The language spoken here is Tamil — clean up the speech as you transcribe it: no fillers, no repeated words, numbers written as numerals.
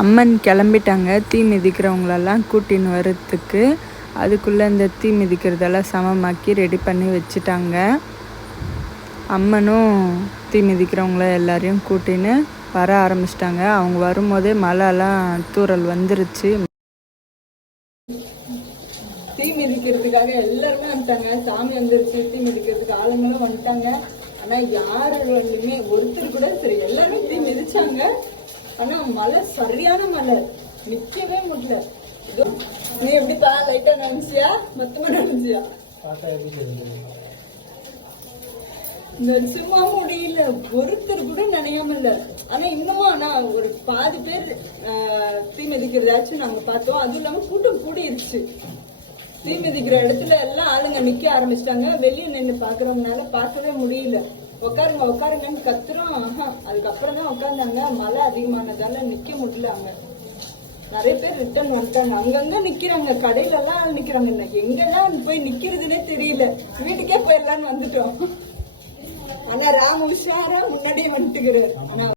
அம்மன் கிளம்பிட்டாங்க தீ மிதிக்கிறவங்களெல்லாம் கூட்டின்னு வர்றதுக்கு. அதுக்குள்ளே இந்த தீ மிதிக்கிறதெல்லாம் சமமாக்கி ரெடி பண்ணி வச்சுட்டாங்க. அம்மனும் தீ மிதிக்கிறவங்கள எல்லாரையும் கூட்டின்னு வர ஆரம்பிச்சிட்டாங்க. அவங்க வரும்போதே மழைலாம் தூறல் வந்துருச்சு. தீ மிதிக்கிறதுக்காக எல்லாருமே வந்துட்டாங்க. சாமி வந்துருச்சு, தீ மிதிக்கிறதுக்கு ஆளுங்களும் வந்துட்டாங்க. ஆனா யாரு வந்துமே ஒருத்தர் கூட சரி, எல்லாருமே தீ மிதிச்சாங்க. ஆனா மழை சரியான மழை, நிக்கவே முடியல. நீ எப்படிப்பா, லைட்டா நினைச்சியா மொத்தமா நினைச்சியா? சும்மா முடியல, ஒருத்தர் கூட நினையாம இல்ல. ஆனா இன்னமும் ஆனா ஒரு பாதி பேர் தீ மிதிக்கிறதாச்சும் நாங்க பார்த்தோம். அதுவும் இல்லாம கூட்டம் கூடிருச்சு. தீ மிதிக்கிற இடத்துல எல்லாம் ஆளுங்க நிக்க ஆரம்பிச்சிட்டாங்க. வெளியே நின்று பாக்குறவங்கனால பார்க்கவே முடியல. உட்காருங்க உட்காருங்கன்னு கத்துறோம். அதுக்கப்புறம் தான் உட்கார்ந்தாங்க. மழை அதிகமானதால நிக்க முடியல. அங்க நிறைய பேர் ரிட்டர்ன் வந்துட்டாங்க. அங்கங்க நிக்கிறாங்க, கடையில எல்லாம் நிக்கிறாங்க. எங்கெல்லாம் போய் நிக்கிறதுனே தெரியல. வீட்டுக்கே போயிடலான்னு வந்துட்டோம். ஆனா ராம உஷாரா முன்னாடியே வந்துட்டுக்கிறாரு.